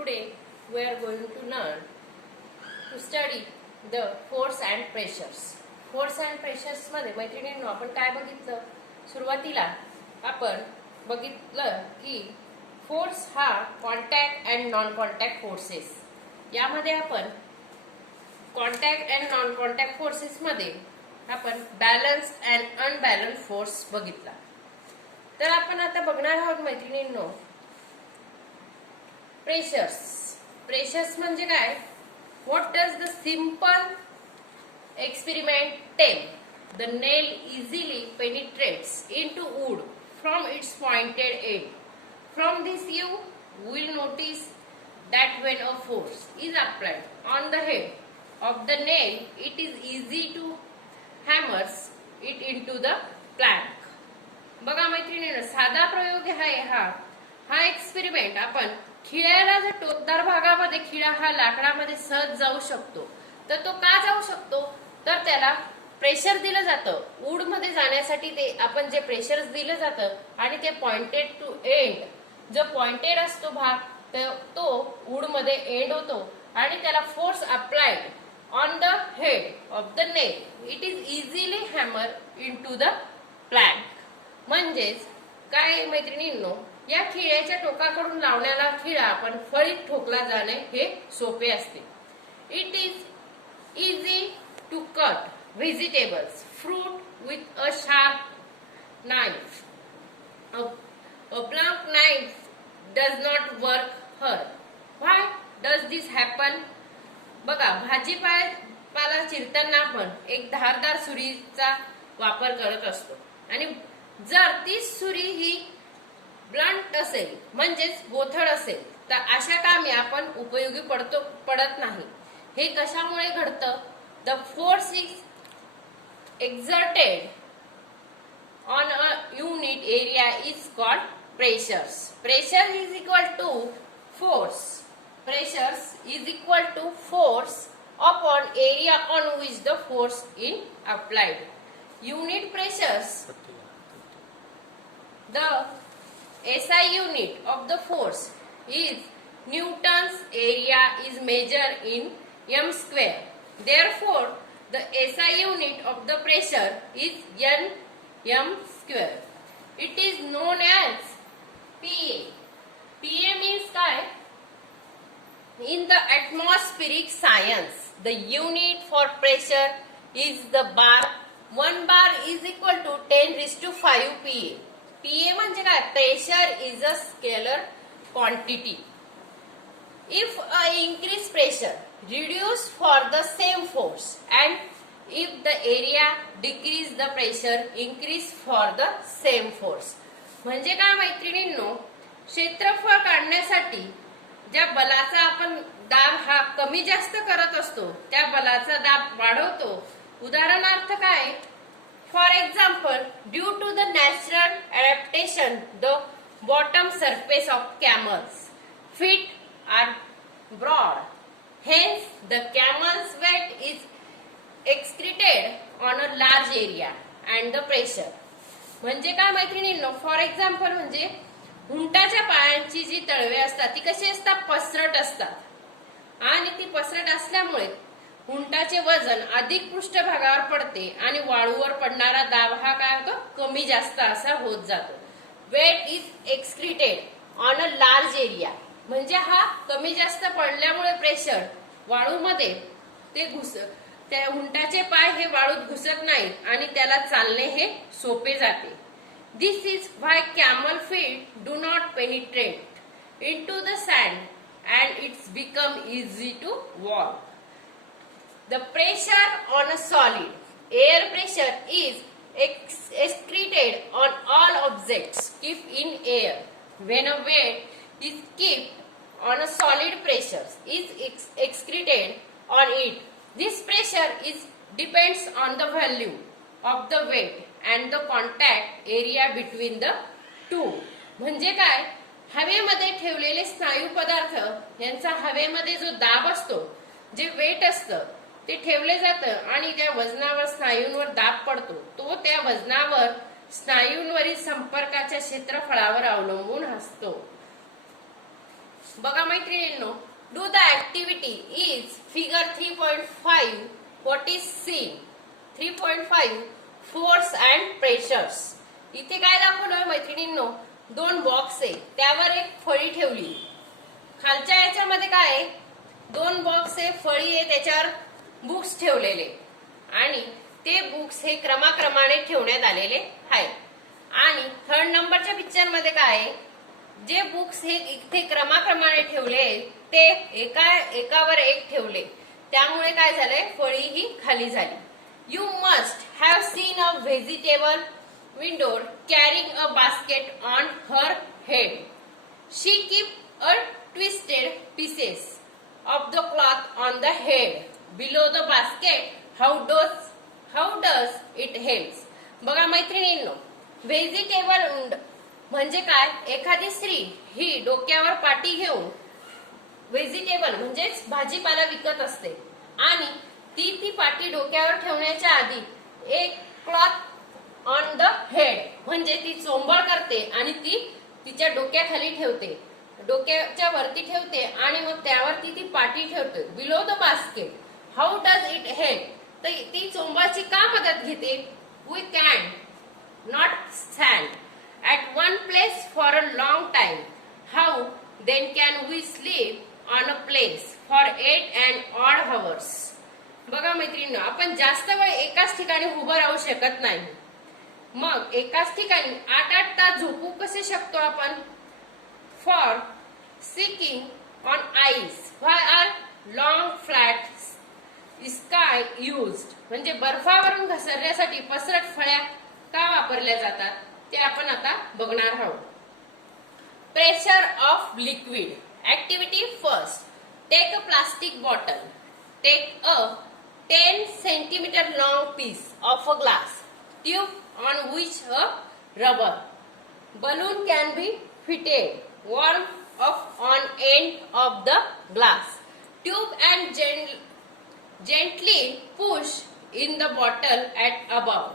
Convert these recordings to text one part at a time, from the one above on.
Today we are going to learn to study the force and pressures. Force and pressures मध्ये मैत्रिणींनो आपण काय बघितलं? सुरुवातीला आपण बघितलं की फोर्स हा contact and non contact forces. यामध्ये आपण contact and non contact forces मध्ये आपण बॅलन्स्ड अँड अनबॅलन्स्ड फोर्स बघितला. तर आपण आता बघणार आहोत मैत्रिणींनो प्रेशर्स. प्रेशर्स म्हणजे काय? What does the simple experiment tell? The nail easily penetrates into wood from its pointed end. From this you will notice that when a force is applied on the head of the nail, it is easy to hammer it into the plank. बघा मैत्रिणींनो, साधा प्रयोग आहे हा experiment आपण खिळ्याला जर टोकदार भागामध्ये खिळा हा लाकडामध्ये सहज जाऊ शकतो, तर तो का जाऊ शकतो? तर त्याला प्रेशर दिलं जातं. वूड मध्ये जाण्यासाठी ते आपण जे प्रेशर दिलं जातं आणि ते पॉइंटेड टू एंड, जो पॉइंटेड असतो भाग तो वूड मध्ये एंड होतो आणि त्याला force applied on the head of the nail, it is easily hammer into the plank. म्हणजेच काय मैत्रिणींनो, या खिळ्याच्या टोकाकडून लावण्याला खिळा आपण फळीत ठोकला जाणे हे सोपे असते. It is easy to cut vegetables, fruit with a sharp knife. A blunt knife does not work here. Why does this happen? बघा, भाजीपाला चिरताना आपण एक धारदार सुरीचा वापर करत असतो आणि जर ती सुरी ही ब्लंट असेल म्हणजेच गोथड असेल तर अशा कामी आपण उपयोगी पडत नाही. हे कशामुळे घडतं? The force is exerted on a unit area is called pressures. Pressure is equal to force. Pressures is equal to force upon area on which the force is applied. Unit pressures. The SI unit of the force is Newton's area is measured in m square. Therefore, the SI unit of the pressure is Nm square. It is known as PA. PA means काय? In the atmospheric science, the unit for pressure is the bar. 1 bar is equal to 10⁵ PA. PA म्हणजे काय? Pressure is a scalar quantity. If a increased pressure reduce for the same force and if the area decrease the pressure increase for the same force. म्हणजे काय मैत्रिणींनो, क्षेत्रफळ काढण्यासाठी ज्या बलाचा आपण दाब हा कमी जास्त करत असतो त्या बलाचा दाब वाढवतो. उदाहरणार्थ काय? For example, due to the natural adaptation the bottom surface of camels feet are broad. Hence, the camel's weight is excreted on a large area and the pressure. म्हणजे काय मैत्रिणींनो, फॉर एक्झाम्पल म्हणजे उंटाच्या पायांची जी तळवे असतात ती कशी असतात? पसरट असतात आणि ती पसरट असल्यामुळे उंटाचे वजन अधिक पृष्ठभागावर पडते आणि वाळूवर पडणारा दाब हा काय होतो? कमी जास्त असा होत जातो. Weight is excreted on a large area म्हणजे हा कमी जास्त पडल्यामुळे प्रेशर वाळूमध्ये ते त्या उंटाचे पाय हे वाळूत घुसत नाही आणि त्याला चालणे हे सोपे जाते. This is why camel feet do not penetrate into the sand and it's become easy to walk. The pressure on a solid air pressure is excreted on all objects kept in air. When a weight is kept on a solid, pressure is excreted on it. This pressure is depends on the value of the weight and the contact area between the two. म्हणजे काय? हवेमध्ये ठेवलेले स्नायू पदार्थ यांचा हवेमध्ये जो दाब असतो, जे वेट असतं ते ठेवले जातं आणि त्या वजनावर स्नायूंवर दाब पडतो. तो त्या वजनावर स्नायूंवरील संपर्काच्या क्षेत्रफळावर अवलंबून असतो. बघा मैत्रिणींनो, do the activity is figure 3.5. What is see? 3.5 force and pressures. इथे काय दाखवलंय मैत्रिणींनो, दोन बॉक्स आहे, त्यावर एक फळी ठेवली. खालच्या याच्यामध्ये काय आहे, दोन बॉक्स आहे, फळी आहे, त्याच्यावर बुक्स ठेवलेले आणि ते बुक्स हे क्रमाक्रमाने ठेवण्यात आलेले आहेत. आणि थर्ड नंबरच्या पिक्चर मध्ये काय आहे, जे बुक्स हे इथे क्रमाक्रमाने ठेवले ते एकावर एक ठेवले, त्यामुळे काय झालंय, फळी ही खाली झाली. You must have seen a vegetable vendor carrying a basket on her head. She keep a twisted pieces of the cloth on the head below the basket. How does it helps? बघा मैत्रिणींनो, vegetable म्हणजे काय, एखादी स्त्री ही डोक्यावर पाटी घेऊन vegetable म्हणजेच भाजीपाला विकत असते आणि ती पाटी डोक्यावर ठेवण्याच्या आधी एक क्लॉथ ऑन द हेड म्हणजे ती चोंबळ करते आणि ती तिच्या डोक्याखाली ठेवते, डोक्याच्या वरती ठेवते आणि मग त्यावरती ती पाटी ठेवते below the basket. How does it help? तर ती चोंबाची का मदत घेते? We can not stand at one place for a long time. How then can we sleep on a place for 8 and odd hours. बघा मैत्रिणींनो, आपण जास्त वेळ एकाच ठिकाणी उभं राहू शकत नाही. मग एकाच ठिकाणी 8-8 तास झोपू कसे शकतो आपण? For sitting on ice, why are long flat sky used? म्हणजे बर्फावरून घसरण्यासाठी पसरट फळ्या का वापरल्या जातात ते आपण आता बघणार आहोत. Pressure of liquid. Activity first. Take a plastic bottle. Take a 10 centimeter long piece of a glass tube on which a rubber balloon can be fitted. Warm up on end of the glass tube and gently push in the bottle at above.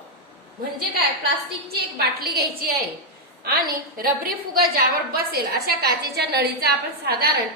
म्हणजे काय, प्लास्टिकची एक बाटली घ्यायची आहे आणि रबरी फुगा ज्यावर बसेल अशा काचेच्या नळीचा आपण साधारण